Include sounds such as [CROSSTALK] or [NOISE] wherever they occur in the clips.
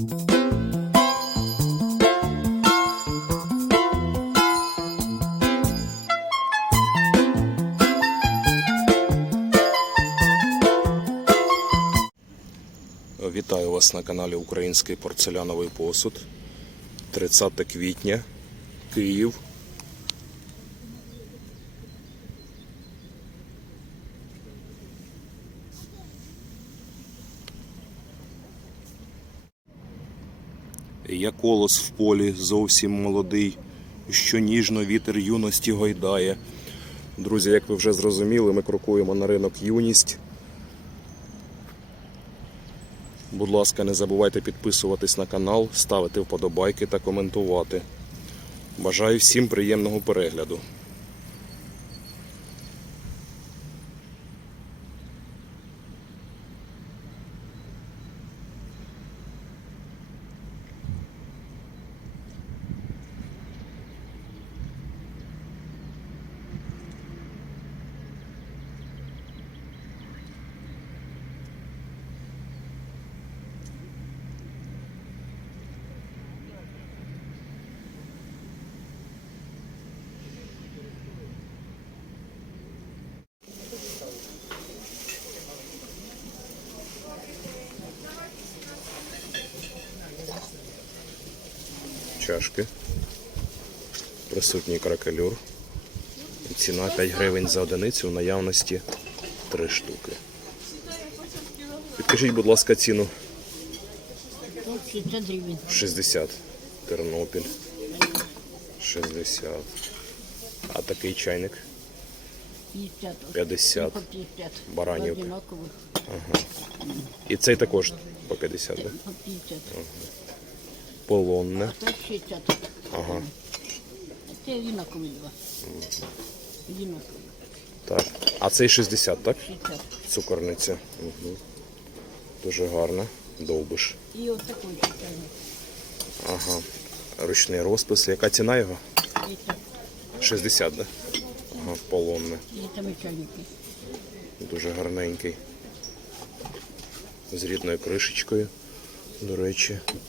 Вітаю вас на каналі Український порцеляновий посуд. 30 квітня, Київ. Я колос в полі зовсім молодий, що ніжно вітер юності гойдає. Друзі, як ви вже зрозуміли, ми крокуємо на ринок юність. Будь ласка, не забувайте підписуватись на канал, ставити вподобайки та коментувати. Бажаю всім приємного перегляду. Чашки. Присутній кракелюр. Ціна 5 гривень за одиницю в наявності 3 штуки. Підкажіть, будь ласка, ціну 60 гривень. Тернопіль. 60. А такий чайник 50. 50. По 50. Баранівка. Одинакових. І цей також по 50, да? По 50. Полонне. Це 60. Ага. Це одинакові два. Одинакові. Так. А цей 60, так? 60. Цукорниця. Угу. Дуже гарно. Довбиш. І от такий чайник. Ага. Ручний розпис. Яка ціна його? 60, да? Ага, полонне. і там і чайники. Дуже гарненький. З рідною кришечкою, до речі. Мгм.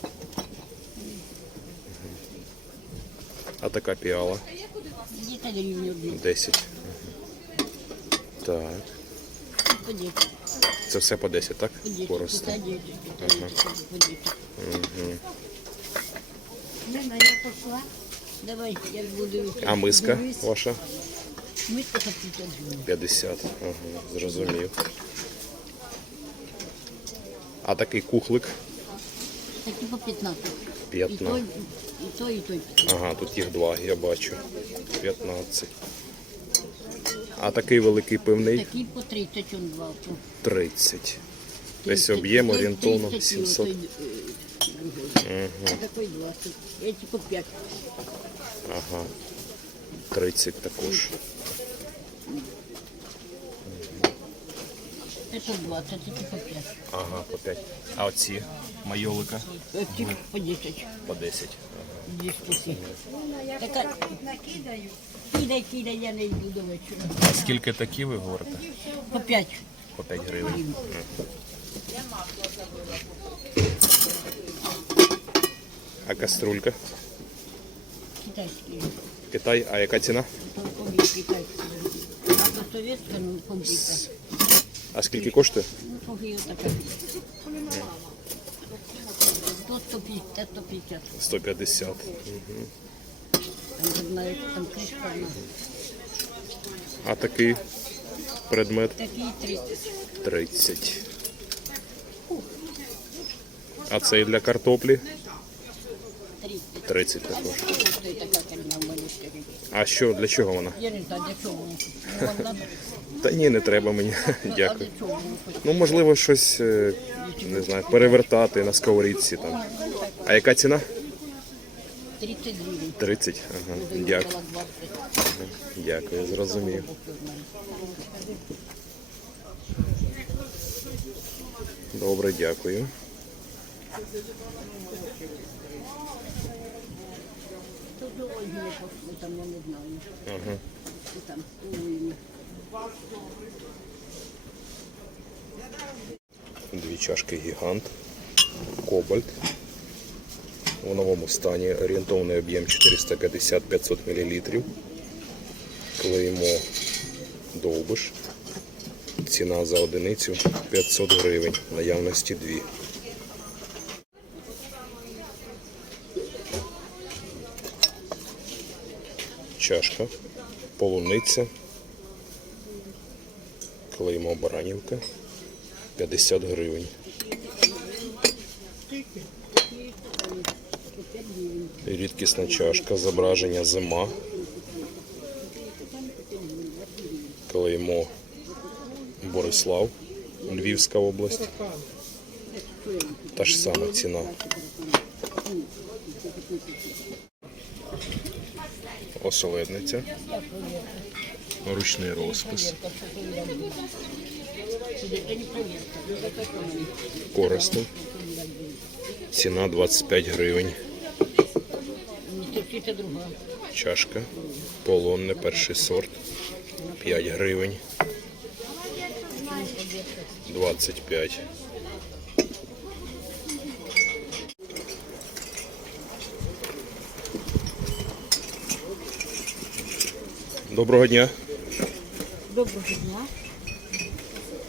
А така піала Десь гривень 10. Так. Це все по 10, так? По 10. Поросте. По 10. По 10. По 10. Угу. Лена, я пошла. Давай, я буду. А миска ваша? Миска по 50 гривень. 50. Ага, зрозумів. А такий кухлик? Такі по 15. 15. І той, і той, і той. 15. Ага, тут їх два, я бачу. 15. А такий великий пивний Такі по 30 он два. по 30. Весь 30, об'єм той орієнтовно 30, 700. отой, е, другий. Такий 20. Эти по 5. Ага. 30 також. Это 20, эти по 5. Ага, по 5. А оці майолика Эти по 10. по 10. 10 штуки. Така... Кидай, кидай, я не йду до вечора. А скільки такі ви говорите? По 5. По 5 гривень. А каструлька? Китайські. Китай, а яка ціна? Помпомі китайські. А то совєтська, ну, помпіка. А скільки коштує? Ну, помпі така. Тут 150, 150. 150. Там, знаю, там кришка, вона. А такий предмет Такі 30. 30. А цей для картоплі 30. 30 також. Коштує така кальна в мене. А що, для чого вона? Я не знаю, для чого. Ну, надо? [LAUGHS] Та ні, не треба мені. Дякую. Ну, можливо, щось е, не знаю, перевертати на сковорідці там. А яка ціна? 30 гривень. 30. Ага. Дякую. їхала 20. Дякую, зрозумів. Добре, дякую. Ага. У. Дві чашки гігант, кобальт в новому стані. Орієнтовний об'єм 450-500 мл. Клеймо довбиш. Ціна за одиницю 500 гривень. Наявності 2. Чашка, полуниця, клеймо баранівка 50 гривень. Рідкісна чашка, зображення зима. Клеймо Борислав, Львівська область. Та ж сама ціна. Оселедниця. Ручний розпис. Коростень. Ціна 25 гривень. Чашка. Полонне, перший сорт. 5 гривень. 25. Доброго дня. Доброго дня.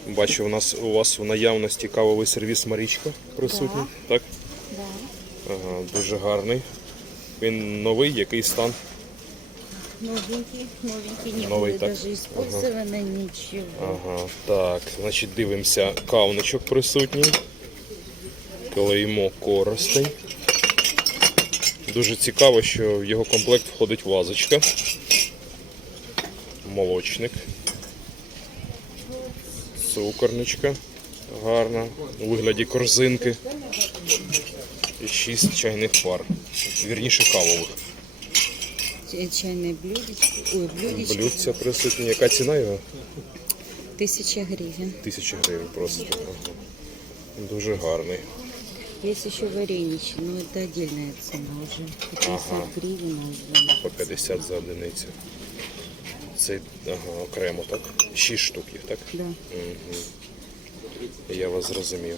Бачу, у нас у вас у наявності кавовий сервіс Марічка присутній. Так? Да. Ага, дуже гарний. Він новий, який стан? Новенький, новенький, не было так. даже использовано ничего. Ага, так, значить дивимося, кавничок присутній. Клеймо коростень. Дуже цікаво, що в його комплект входить вазочка. Молочник. Цукорничка. Гарна. У вигляді корзинки. І шість чайних пар. Вірніше кавових. Чай- Чайное блюдечко, ой, блюдечко, Блюдця присутні. Яка ціна його? тысяча гривен. Тисяча гривень просто. Ага. Дуже гарний. Есть еще варенички, но это отдельная цена уже. По 50 Ага. гривен. а, По 50 за одиницю. Це ага, окремо, так? 6 штук їх, так? Да. Я вас зрозумів.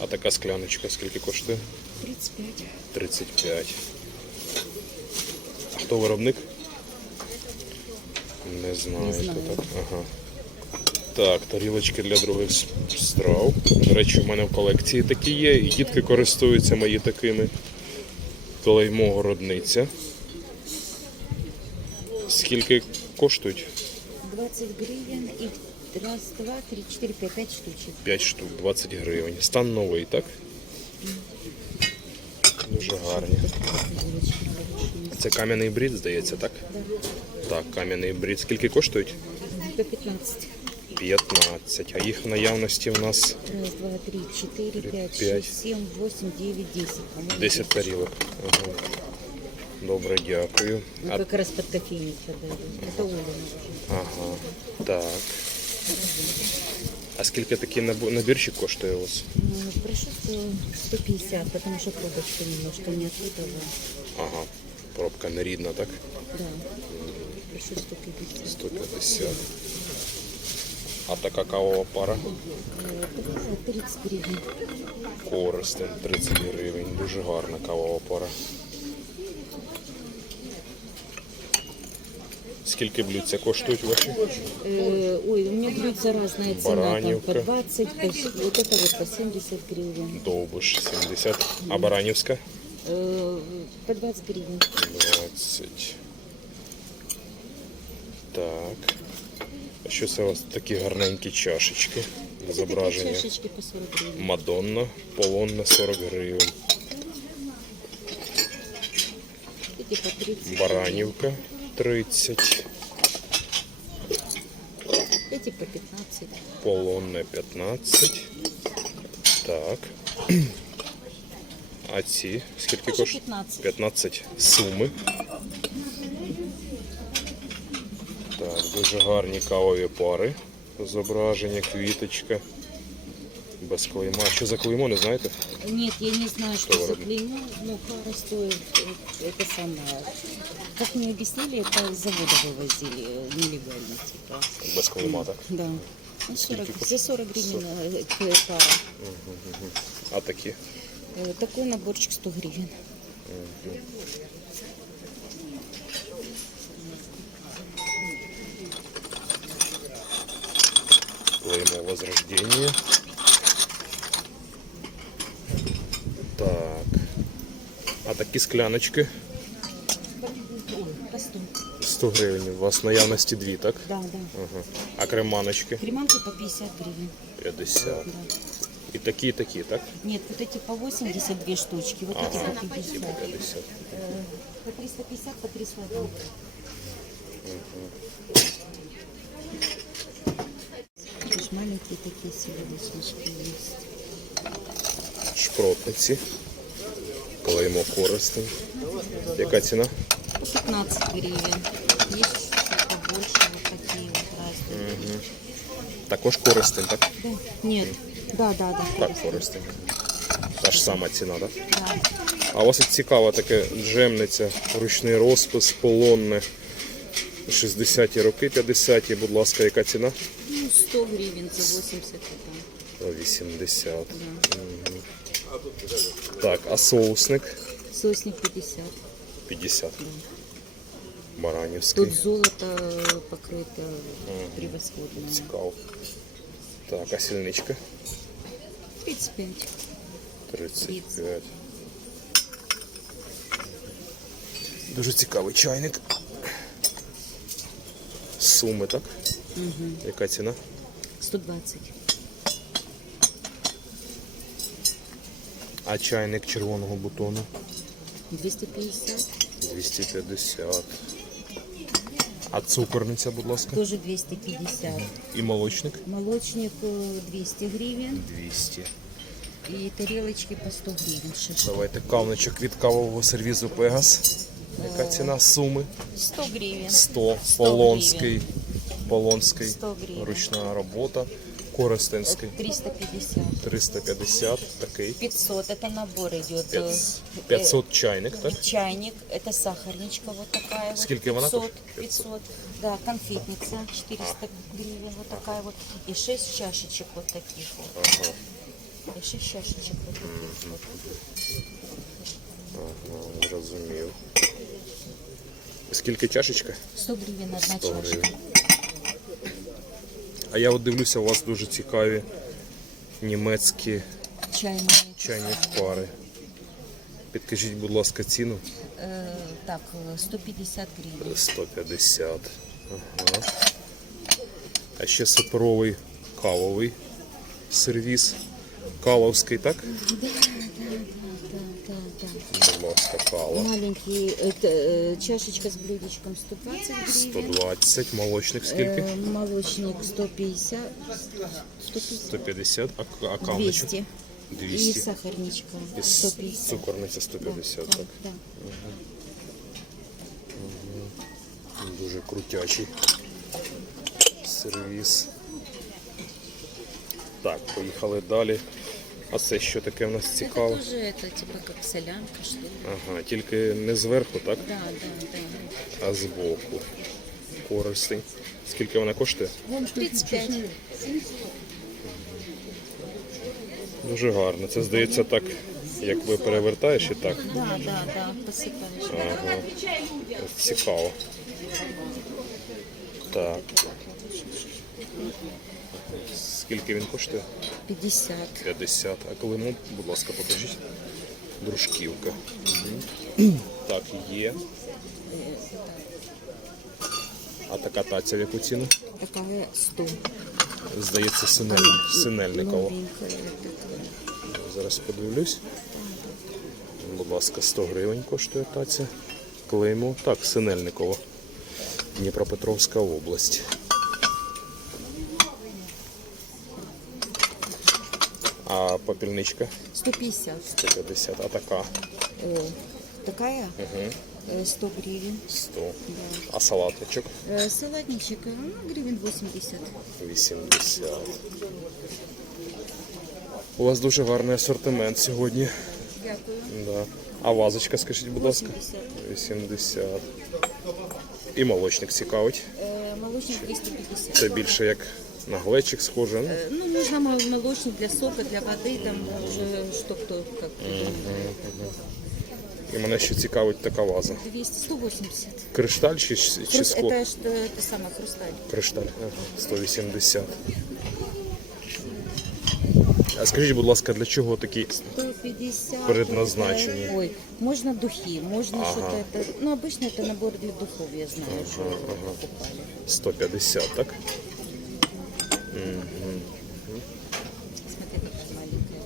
А така скляночка скільки коштує? 35. 35. А Хто виробник? Не знаю. Не знаю. Так? Ага. Так, тарілочки для других страв. До речі, в мене в колекції такі є, і дітки користуються мої такими. Клеймо городниця. Скільки коштують? 20 гривен и раз, два, три, четыре, пять, пять штучек. 5 штук, 20 гривень. Стан новий, так? Дуже гарні. Це кам'яний брід, здається, так? Так, кам'яний брід. Скільки коштують? По 15. 15. А їх в наявності в нас Раз, два, три, четыре, пять, Пять. шесть, семь, восемь, девять, десять. по-моему, 10 тарілок. Ага. Добре, дякую. Ну, А, как раз под кофейник подойдет. Это Оля нужно. ага. Так. А скільки такий набо- набірчик коштує у вас? Ну, прошу э, 150, потому что пробочка немножко не оттуда. да. Ага. Пробка нерідна, так? Да. Прошу 150. 150. А така кавова пара? Э, 30 гривен. Коростень 30 гривень. Дуже гарна кавова пара. Скільки блюдця коштують ваші? Э, ой, у меня блюдца разная цена. Там Баранівка. по 20, по 60, вот это вот по 70 гривен. Довбиш 70. А Баранівська? Э, по 20 гривен. 20. Так. А що це у вас такі гарненькі чашечки? Зображення. Чашечки по 40 гривен. Мадонна, полонна 40 гривень. Эти по 30. Баранівка 30. Эти по 15. Полонне 15. Так. А ці скільки коштують? 15. 15 суми. Так, дуже гарні кавові пари. Зображення, квіточка Без клейма. Що за клеймо, не знаєте? Нет, я не знаю, что Что за вроде? клеймо, но пара стоит э, это самое. Как мне объяснили, это из завода вывозили э, нелегально, типа. Без клейма, так? Да. Ну, 40, Сколько? за 40 гривен э, к- пара. А такі? Э, Такой наборчик 100 гривен. Клеймо Возрождение. такі скляночки По 100. 100 гривень. У вас в наявності дві, так? Да, да. Ага. А креманочки Креманки по 50 гривен. 50. Да. І такі, і такі, так? Нет, вот эти по 82 штучки, вот эти Ага. по 50. Ці по 50. Э, По 350, по 301. Видишь, маленькие такие селедочнички есть. Шпротниці. Клеймо користень. Яка ціна? 15 гривен. Есть чуть побольше, вот такие вот разные. Також користень, так? Да. Нет, да, да, да. Так, користень. Та ж сама ціна, так? Да. А у вас от цікава таке джемниця, ручний розпис, полонне. 60-ті роки, 50-ті, будь ласка, яка ціна? Ну, 100 гривен за 80 это. 80. Да. Так, а соусник? Сосник 50. 50. Баранівський. Тут золото покрыто превосходно. Цікаво. Так, а сільничка? 35. 35. Дуже цікавий чайник. Суми, так? Угу. Яка ціна? 120. А чайник червоного бутону? 250. 250. А цукорниця, будь ласка. Тоже 250. І молочник? Молочник э, 200 гривен. 200. И тарелочки по 100 гривен. Шишка. Давайте кавничок від кавового сервізу Пегас. Яка ціна суми? 100 гривен. 100. 100 Полонський. Полонський. 100 гривень. Ручна робота. Коростенський. 350. 350. Такий. 500. Это набор идет. э, П'ят- 500 чайник, так? Чайник, это сахарничка вот такая вот. Сколько она 500, коштует? 500. Да, конфетница 400 гривен вот такая вот. И 6 чашечек вот таких вот. Ага. И 6 чашечек вот таких вот. Ага, зрозумів. Скільки чашечка? 100 гривен одна 100 чашка. гривень. А я от дивлюся, у вас дуже цікаві німецькі Чайные. чайні пари. Підкажіть, будь ласка, ціну. Э, так, э, 150 гривен. 150. Ага. А ще суперовий кавовий сервіс. Кавовський, так? Да, да, да. Будь ласка, кава. Маленький, это э, чашечка с блюдечком 120 гривен. 120, молочник скільки? Э, молочник 150, 150, 150, а, к- а кавничок? 200. 200. И сахарничка І с- 150. цукорниця 150, Да, так. да. Дуже крутячий сервіс. Так, поїхали далі. А це що таке в нас Это цікаве? тоже это типа как солянка, что ли? Ага, тільки не зверху, так? Да, да, да. А збоку. Користень. Скільки вона коштує? 35. Дуже гарно. Це здається так, як ви перевертаєш і так. Да, да, да, посыпаешь. Ага. Цікаво. Так. Скільки він коштує? 50. 50. А клеймо, будь ласка, покажіть. Дружківка. Мгм. Так, є. А така таця в яку ціну? Такая 100. Здається, синель... синельникова. Зараз подивлюсь. Будь ласка, 100 гривень коштує таця. Клеймо. Так, Синельникова. Дніпропетровська область. А попільничка 150. 150, а така Э, такая угу. э, 100 гривен. 100. Да. А салатничок Э, салатничек, э, ну, гривен 80. 80. У вас дуже гарний асортимент сьогодні. Дякую. Да. А вазочка, скажіть, будь ласка? 80. 80. І молочник цікавить. Э, молочник 250. Це більше як на глечик схоже. Ну, Э, Ну, нужно мол- молочник для сока, для воды, там уже что кто как придумал. І мене ще цікавить така ваза. 200, 180. Кришталь чи, чи Хрус- скло? Это что, это самое, хрусталь. Кришталь. Ага, 180. А скажіть, будь ласка, для чого такі 150. Предназначені. это- Ой, можно духи, можно Ага. что-то это. Ну, обычно это набор для духов, я знаю, что покупали. 150, так? Смотри, какая маленькая.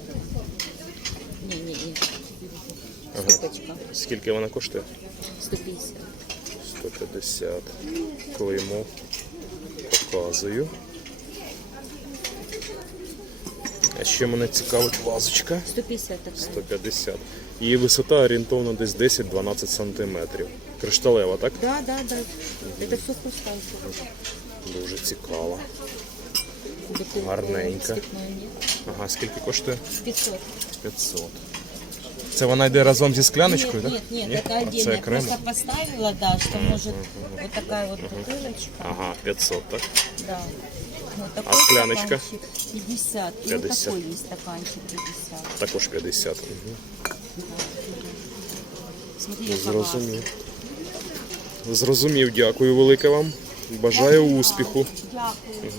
Не-не-не. Штучка. Скільки вона коштує? 150. 150. Клеймо. Показую. А ще мене цікавить вазочка. 150 такая. 150. Її висота орієнтовно десь 10-12 сантиметрів. Кришталева, так? Да, да, да. Это все хрусталь. Дуже цікаво. Бутылка Гарненько. цветной нет. Ага, скільки коштує? 500. 500. Це вона йде разом зі скляночкою, нет, так? нет, нет, Ні? это А, отдельно. Це Я окремо? просто поставила, да, что может вот такая вот бутылочка. Ага, 500, так? Да. Вот такой А скляночка? стаканчик 50. И 50. вот такой есть стаканчик 50. Також 50. Угу. Смотри, какая Зрозумів. Зрозумів, дякую велике вам. Бажаю успіху. Дякую.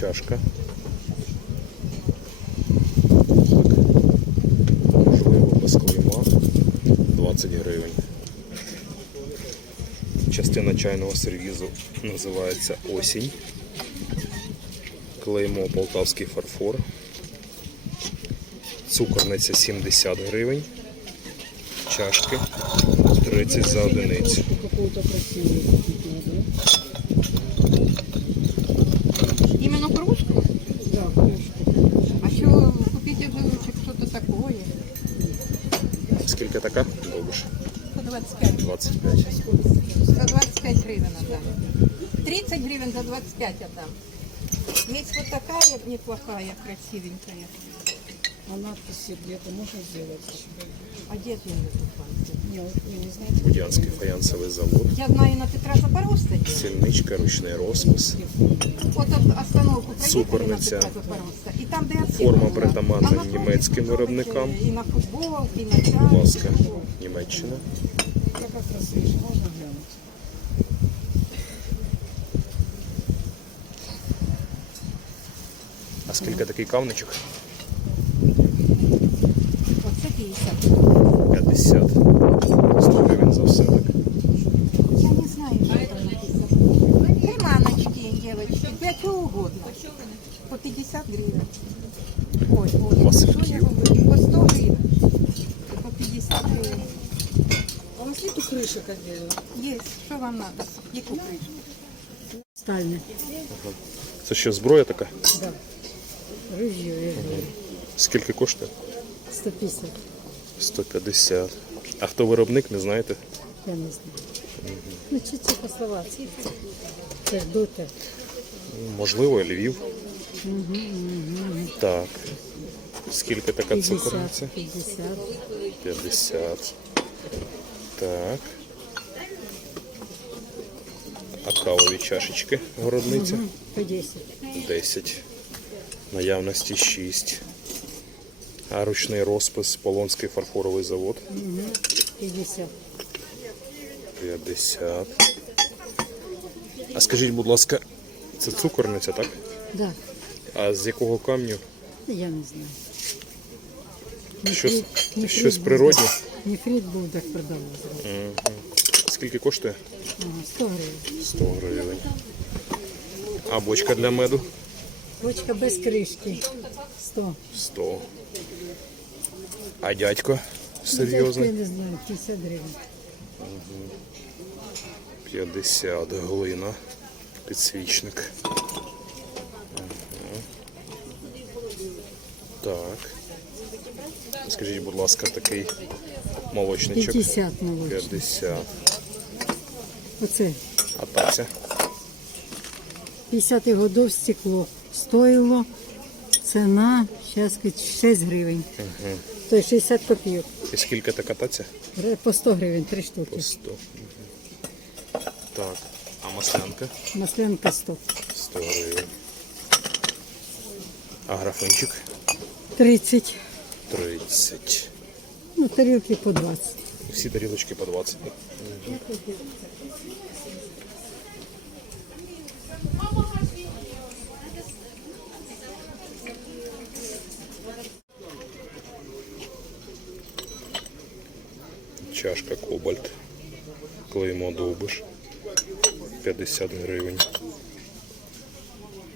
Чашка. Можливо, без клейма. 20 гривень. Частина чайного сервізу називається осінь. Клеймо полтавський фарфор. Цукорниця 70 гривень. Чашки 30 за одиницю. Именно кружку? Да, кружку. А что купите белочек что-то такое? Скільки така? Довбиш. 125. 25. За 25 гривен отдам. 30 гривен за 25 отдам. Есть вот такая неплохая, красивенькая. А надписи где-то можно сделать? А где Будянський фаянсовий завод. Я знаю, на Петра Запорожца. Сільничка, ручний розпис. Вот от остановку Цукорниця. І там, де Форма притаманна німецьким виробникам. І на футбол, і на чай. Будь ласка, Німеччина. А скільки такий кавничок? Оце 50. 50. 100 гривень за все, так? Я не знаю, что там написано. Креманочки, девочки, для чего угодно. По 50 гривен. Ой, ой, Васильків. что я говорю? По 100 гривен. По 50 гривен. А у вас нету крышек отдельно? Есть. Что вам надо? Яку крышку? Стальня. Це що, зброя така? Да. Рыжье, я говорю. Скільки коштує? 150. 150. А хто виробник, не знаєте? Я не знаю. Ну, чуть по-словацки. Це ж дота. Можливо, Львів. Так. Скільки така 50. цукорниця? 50. 50. Так. А кавові чашечки городниця? По 10. 10. Наявності 6. А ручний розпис Полонський фарфоровий завод 50. 50. А скажіть, будь ласка, це цукорниця, так? Да. А з якого камню? Я не знаю. Щось, Нефрит- нефрит щось був, природне? Нефрит був, так продавав. зразу. Скільки коштує? 100 гривень. 100 гривень. А бочка для меду? Бочка без кришки. 100. 100. А дядько? Серйозний? Я не знаю, 50 гривень. 50 глина. Підсвічник. Так. Скажіть, будь ласка, такий молочничок. 50 молочник. 50. Оце А таця? 50 годов стекло. Стоїло ціна, зараз 6 гривень. Тобто 60 копійок. І скільки така таця? По 100 гривень, 3 штуки. По 100. Мгм. Так. А маслянка? Маслянка 100. 100 гривень. А графинчик? 30. 30. Ну, тарілки по 20. Всі тарілочки по 20. Чашка Кобальт. Клеймо довбиш. 50 гривень.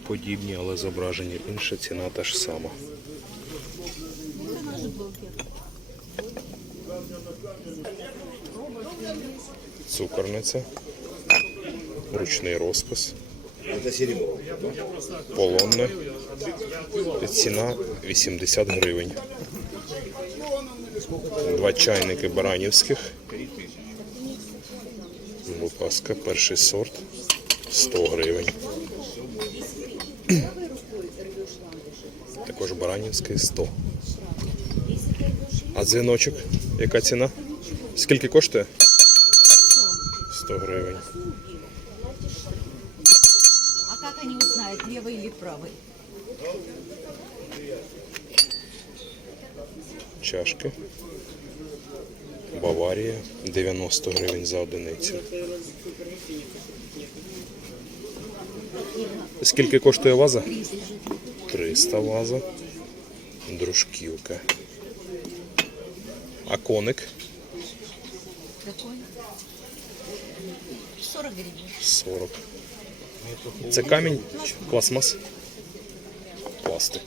Подібні, але зображення інша ціна та ж сама. Цукорниця. Ручний розпис. Полонне. Ціна 80 гривень. Два чайники баранівських. Будь ласка, перший сорт 100 гривень. Також баранівський 100. А дзвіночок? Яка ціна? Скільки коштує? 100 гривень. А как они узнают, левый или правый? Чашки. Баварія 90 гривень за одиницю. Скільки коштує ваза? 300 ваза. Дружківка. А коник? Какой? 40 гривен. 40. Це камінь чи пластмас? Пластик.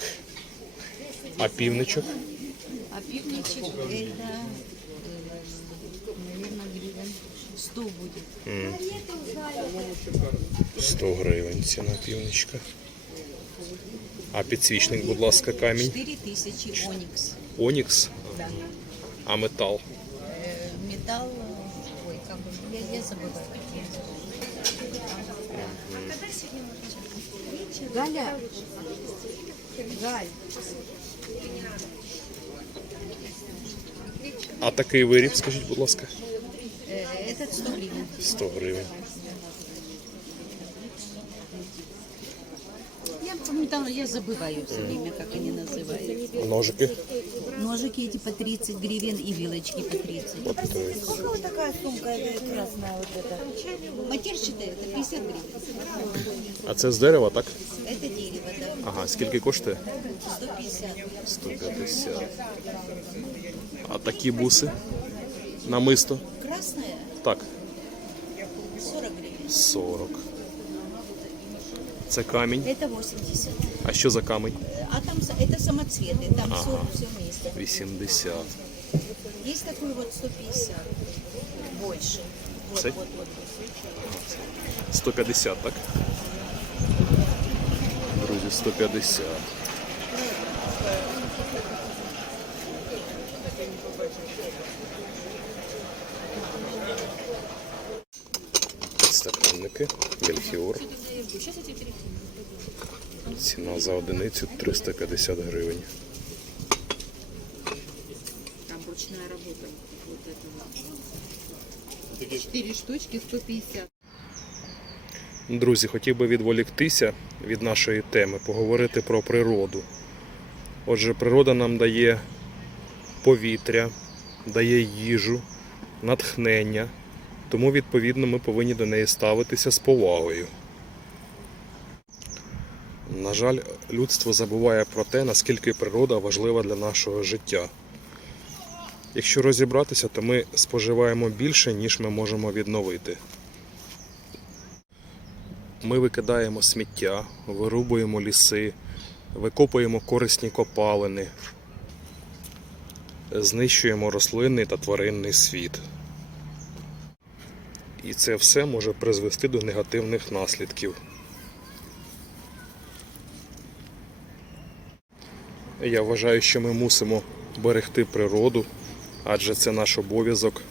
А півничок? А пивничек 100 будет. 100 гривень ціна півничка. А підсвічник, будь ласка, камінь. 4000 оникс. Онікс. Да. А метал. Э, Металл, ой, как он, я, я забыла. Галя, Галь, А такий виріб, скажіть, будь ласка. э, этот 100 гривен. 100 гривень. Я помню, я забываю все время, как они называются. Ножики. Ножики эти по 30 гривен и вилочки по 30. По 30. Сколько вот такая сумка э, красная вот эта? Матерчатая, это 50 гривен. А це з дерева, так? Это дерево, да, Ага, скільки коштує? 150. 150. А такі буси? Намисто? Красная Так, 40 гривен. 40. Це камінь. Это 80. А що за камінь? А там за- это самоцветы, там Ага. 40 все вместе. 80. Есть такой вот 150. Больше. Вот, Цей? вот, вот. 150, так? Друзі, 150. Підстаканники, Мельхіор. Ціна за одиницю 350 гривень. Там это вот. 4 штучки 150. Друзі, хотів би відволіктися від нашої теми, поговорити про природу. Отже, природа нам дає повітря, дає їжу, натхнення, тому, відповідно, ми повинні до неї ставитися з повагою. На жаль, людство забуває про те, наскільки природа важлива для нашого життя. Якщо розібратися, то ми споживаємо більше, ніж ми можемо відновити. Ми викидаємо сміття, вирубуємо ліси, викопуємо корисні копалини, знищуємо рослинний та тваринний світ. І це все може призвести до негативних наслідків. Я вважаю, що ми мусимо берегти природу, адже це наш обов'язок.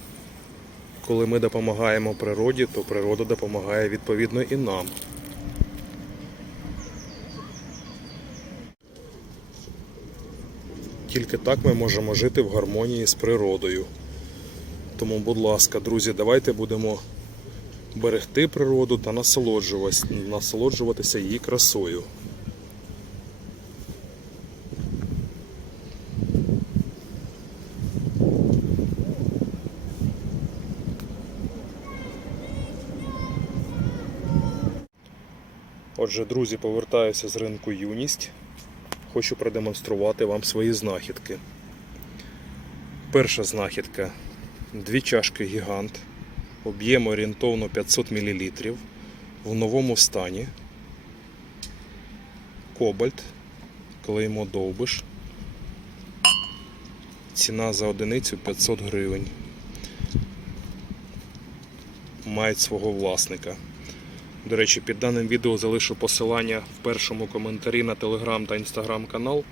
Коли ми допомагаємо природі, то природа допомагає відповідно і нам. Тільки так ми можемо жити в гармонії з природою. Тому, будь ласка, друзі, давайте будемо берегти природу та насолоджуватися її красою. Отже, друзі, повертаюся з ринку юність. Хочу продемонструвати вам свої знахідки. Перша знахідка дві чашки гігант об'єм орієнтовно 500 мл в новому стані. Кобальт, клеймо довбиш. Ціна за одиницю 500 гривень. Мають свого власника. До речі, під даним відео залишу посилання в першому коментарі на телеграм та інстаграм канал.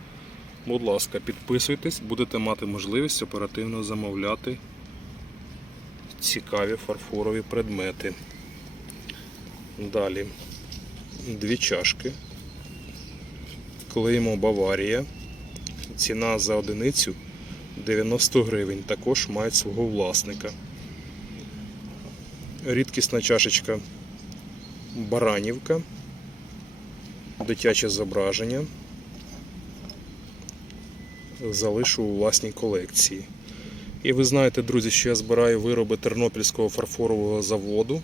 Будь ласка, підписуйтесь, будете мати можливість оперативно замовляти цікаві фарфорові предмети. Далі дві чашки. Клеймо Баварія. Ціна за одиницю 90 гривень. Також мають свого власника. Рідкісна чашечка Баранівка. Дитяче зображення. Залишу у власній колекції. І ви знаєте, друзі, що я збираю вироби Тернопільського фарфорового заводу.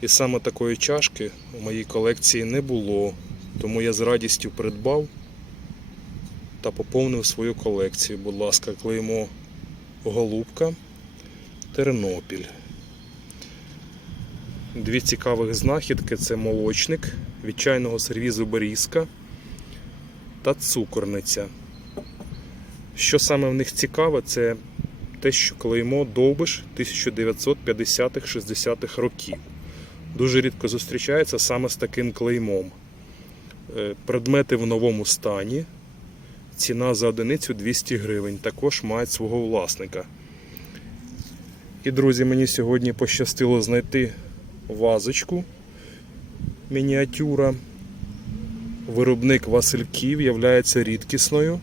І саме такої чашки у моїй колекції не було. Тому я з радістю придбав та поповнив свою колекцію. Будь ласка, клеймо Голубка, Тернопіль. Дві цікавих знахідки це молочник від чайного сервізу Берізка та цукорниця. Що саме в них цікаве, це те, що клеймо довбиш 1950-60-х років. Дуже рідко зустрічається саме з таким клеймом. Е, Предмети в новому стані. Ціна за одиницю 200 гривень. Також мають свого власника. І, друзі, мені сьогодні пощастило знайти вазочку мініатюра. Виробник Васильків є рідкісною.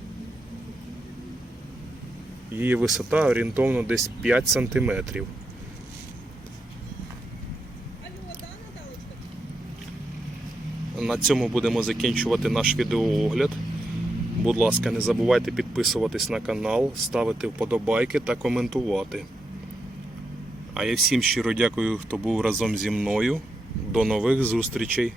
Її висота орієнтовно десь 5 см. На цьому будемо закінчувати наш відеоогляд. Будь ласка, не забувайте підписуватись на канал, ставити вподобайки та коментувати. А я всім щиро дякую, хто був разом зі мною. До нових зустрічей!